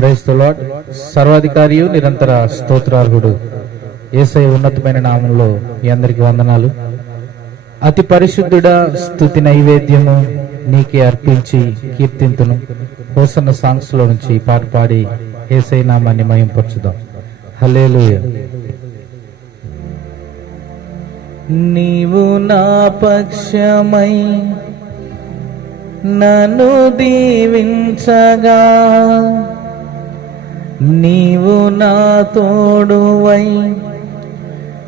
క్రైస్తలాడ్ సర్వాధికారియు నిరంతర స్తోత్రార్హుడు. ఏసై ఉన్నతమైన నామంలో మీ అందరికి వందనాలు. అతి పరిశుద్ధుడ స్థుతి నైవేద్యము నీకే అర్పించి కీర్తింతును. హోసన్న సాంగ్స్లో నుంచి పాట పాడి ఏసై నామాన్ని మయంపరచుదాం హలేలుయ నీవు నా పక్షమై నన్ను దీవించగా నీవు నా తోడువై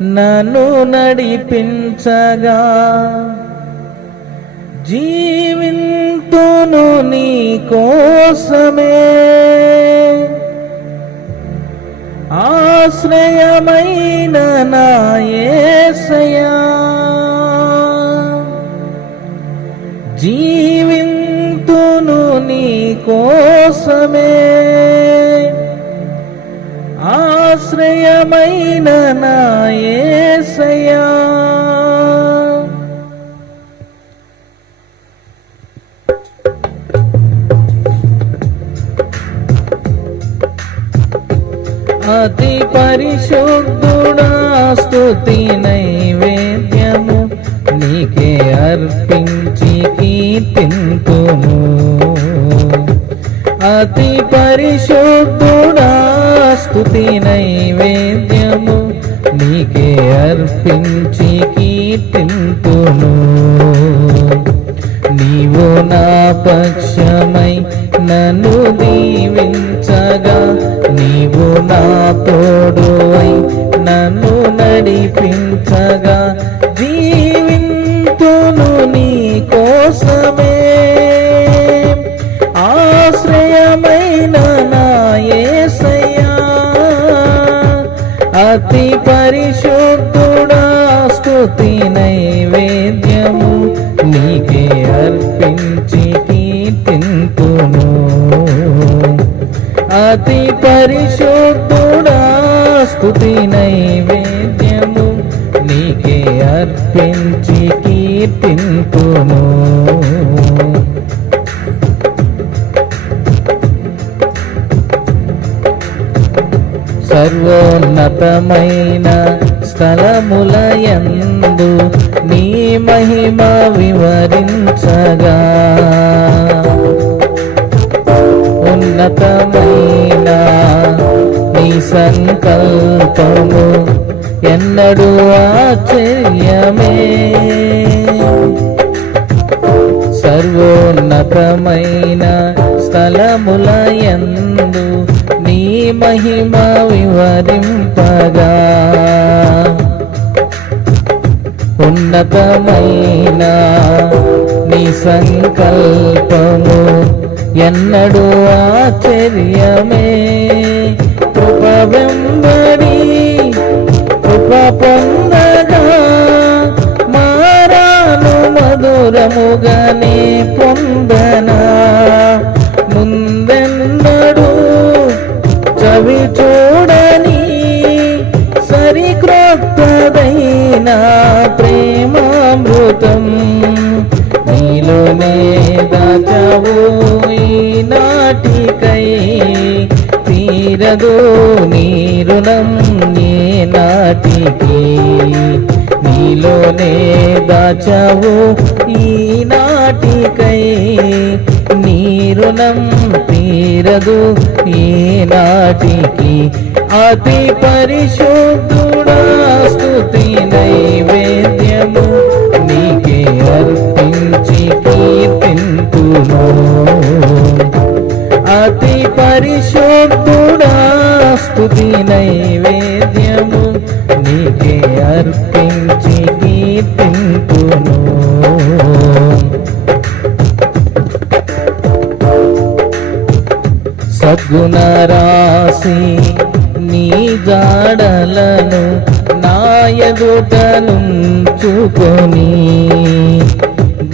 నన్ను నడిపించగా. జీవింతును నీ కోసమే. ఆశ్రయమైన నాయసయా జీవింతును నీ కోసమే. ఆశ్రయమైన నాయసయా అతి పరిశుద్ధుడా స్తుతి కీర్తింతును నీవు నా పక్షమై నన్ను దీవించగా నీవు నా తోడువై నన్ను నడిపించగా జీవింతును నీ కోసమే. ఆశ్రయమైన నా అతి పరిశు అతి పరిశుద్ధుడా స్థుతి నైవేద్యము నీకే అర్పించి కీర్తింపుము. సర్వోన్నతమైన స్థలములయందు నీ మహిమ వివరించగా. ఉన్నతమైన నీ సంకల్పము ఎన్నడూ ఆశ్చర్యమే. సర్వోన్నతమైన స్థలముల ఎందు నీ మహిమ వివరింపగా. ఉన్నతమైన నీ సంకల్పము ఎన్నడూ ఆశ్చర్యమే. కృప వెంబడి కృప పొందగా మారాను మధురముగానే పొందనా. ముందెన్నడు చవి చూడని సరిక్రొత్తదైన తీరదు నీ రుణం ఏ నాటికి నీలోనే దాచావు ఈనాటికై నీ రుణం తీరదు ఈనాటికి అతి పరిశుద్ధుడా స్తుతి గుణరాశి నీ జాడలను నాయదుటనుంచుకొని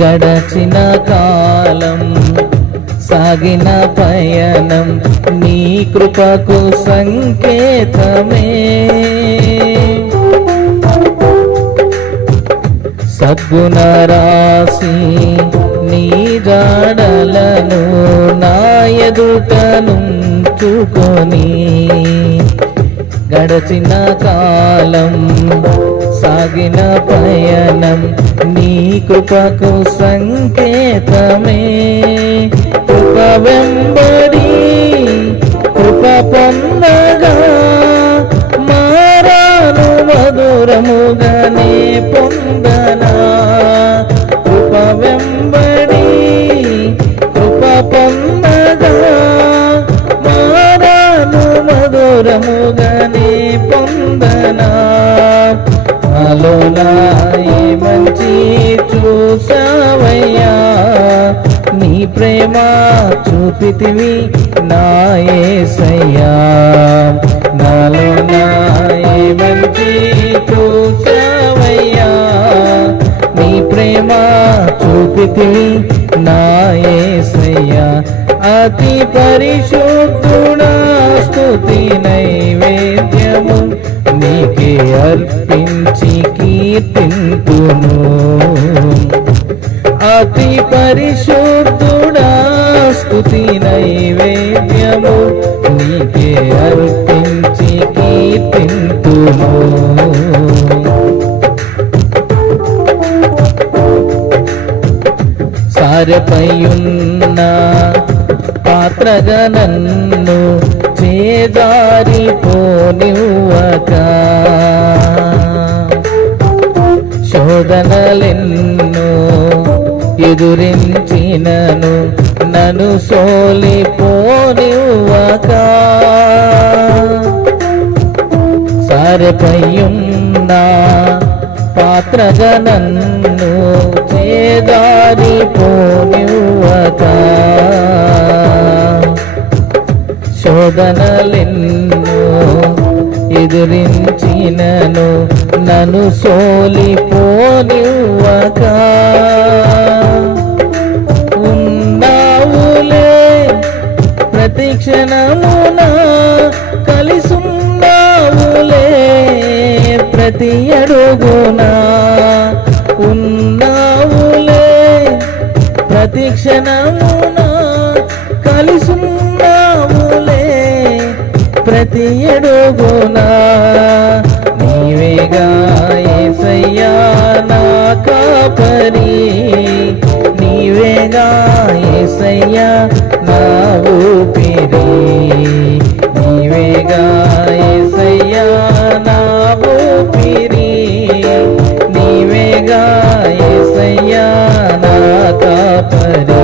గడచిన కాలం సాగిన పయనం నీ కృపకు సంకేతమే. సద్గుణరాశి నీ జాడలను నా ఎదుటనుంచుకొని దాచుకొని గడచిన కాలం సాగిన పయనం నీ కృపకు సంకేతమే. కృప నాలోనా? ఈ మంచి చూసావయ్యా? నీ ప్రేమ చూపితివి నాయసయ్యా నాలోనా? ఈ మంచి చూసావయ్యా? నీ ప్రేమ చూపితివి నాయసయ్యా అతి పరిశుద్ధుడా స్తుతి సారపైయున్న పాత్రగా నన్ను చేదారి పోనివ్వక. శోధనలెన్ను ఎదురించినను నను సోలిపోనివ్వక సారపైయున్న పాత్రగా నన్ను చేదారి పోనివ్వక. శోధనలెన్నో ఎదురించినను నన్ను సోలిపోనివ్వక. ఉన్నావులే ప్రతి ప్రతి అడుగునా ఉన్నావులే ప్రతి క్షణమునా కలిసున్నావులే ప్రతి అడుగునా నీవేగా ఏసయ్యా నా కాపరి. నీవేగా ఏసయ్యా నా ఊపిరి. నీవేగా ఏసయ్యా నా నీవేగా ఏసయ్యా నా కాపరి.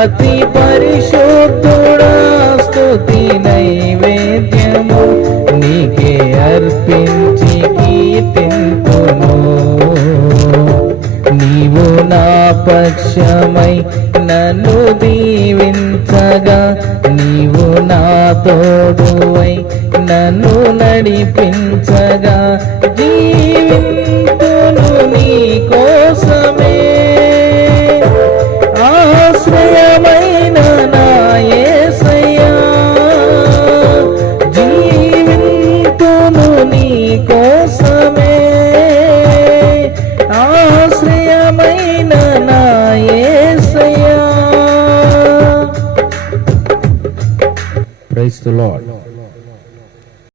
అతి పరిశుద్ధుడా నా తోడువై నన్ను నడిపించగా జీవితును నీ కోసమే.